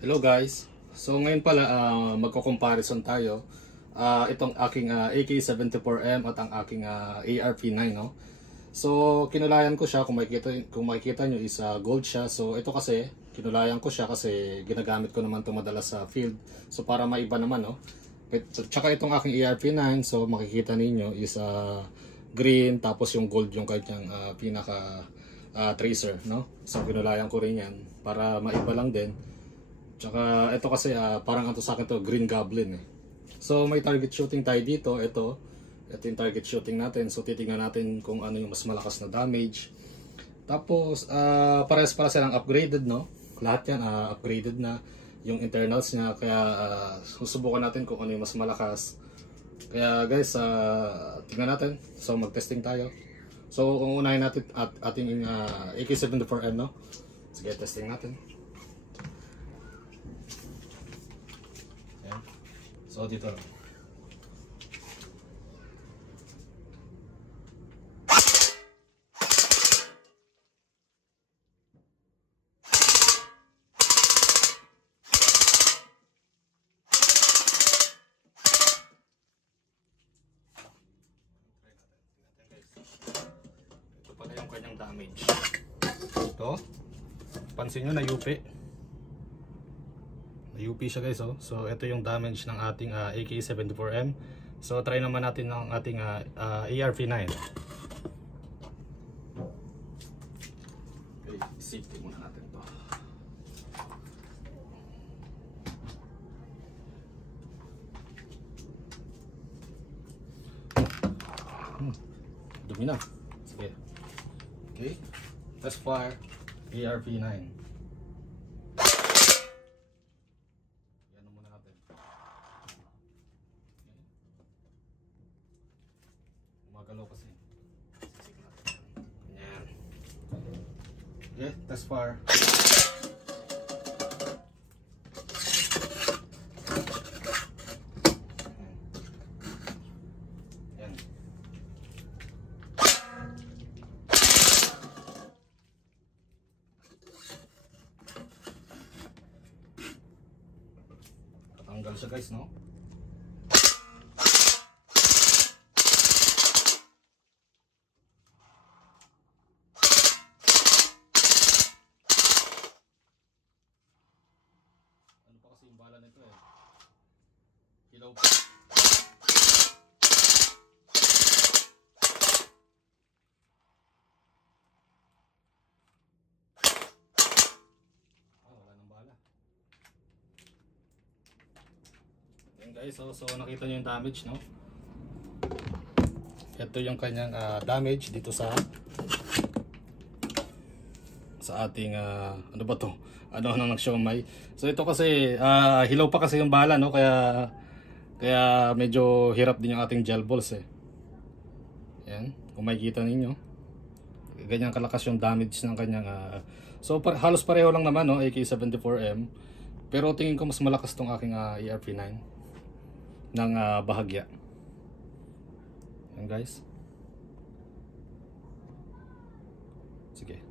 Hello guys. So ngayon pala magko-comparison tayo. Itong aking AK-74M at ang aking AR-P9, no. So kinulayan ko siya, kung makikita nyo is gold siya. So ito kasi kinulayan ko siya kasi ginagamit ko naman 'to madalas sa field. So para maiba naman, no. Tsaka itong aking AR-P9, so makikita ninyo is green, tapos yung gold yung kanyang pinaka tracer, no. So kinulayan ko rin yan para maiba lang din. Tsaka ito kasi parang sa akin to Green Goblin eh. So may target shooting tayo dito. Ito yung target shooting natin. So titingnan natin kung ano yung mas malakas na damage. Tapos parehas para silang upgraded, no. Lahat yan upgraded na yung internals niya. Kaya susubukan natin kung ano yung mas malakas. Kaya guys, tingnan natin. So mag-testing tayo. So kung unahin natin ating AK-74M, no. Sige, testing natin. So dito. Ito pala yung kanyang damage. Ito. Pansin nyo na UP. UP siya guys, oh. So ito yung damage ng ating AK-74M. So try naman natin ng ating AR-P9. Okay, safety muna natin to. Dumi na. Sige. Okay. Test fire. AR-P9. Magalaw kasi. Sisig natin. Ganyan. Okay, test fire. Yan. Katanggal siya guys, no? Kasi yung bala nito eh. Hilaw pa. Wala nang bala. Ayan guys, so nakita nyo yung damage, no? Ito yung kanyang damage dito sa ating ano ba to? Ano nang nagsiomay. So ito kasi hilaw pa kasi yung bala, no, kaya medyo hirap din yung ating gel balls eh. Yan, kung makikita ninyo. Ganyan kalakas yung damage ng kanyang so halos pareho lang naman, no, AK-74M. Pero tingin ko mas malakas tong aking AR-P9 ng bahagya. Yan guys. Sige.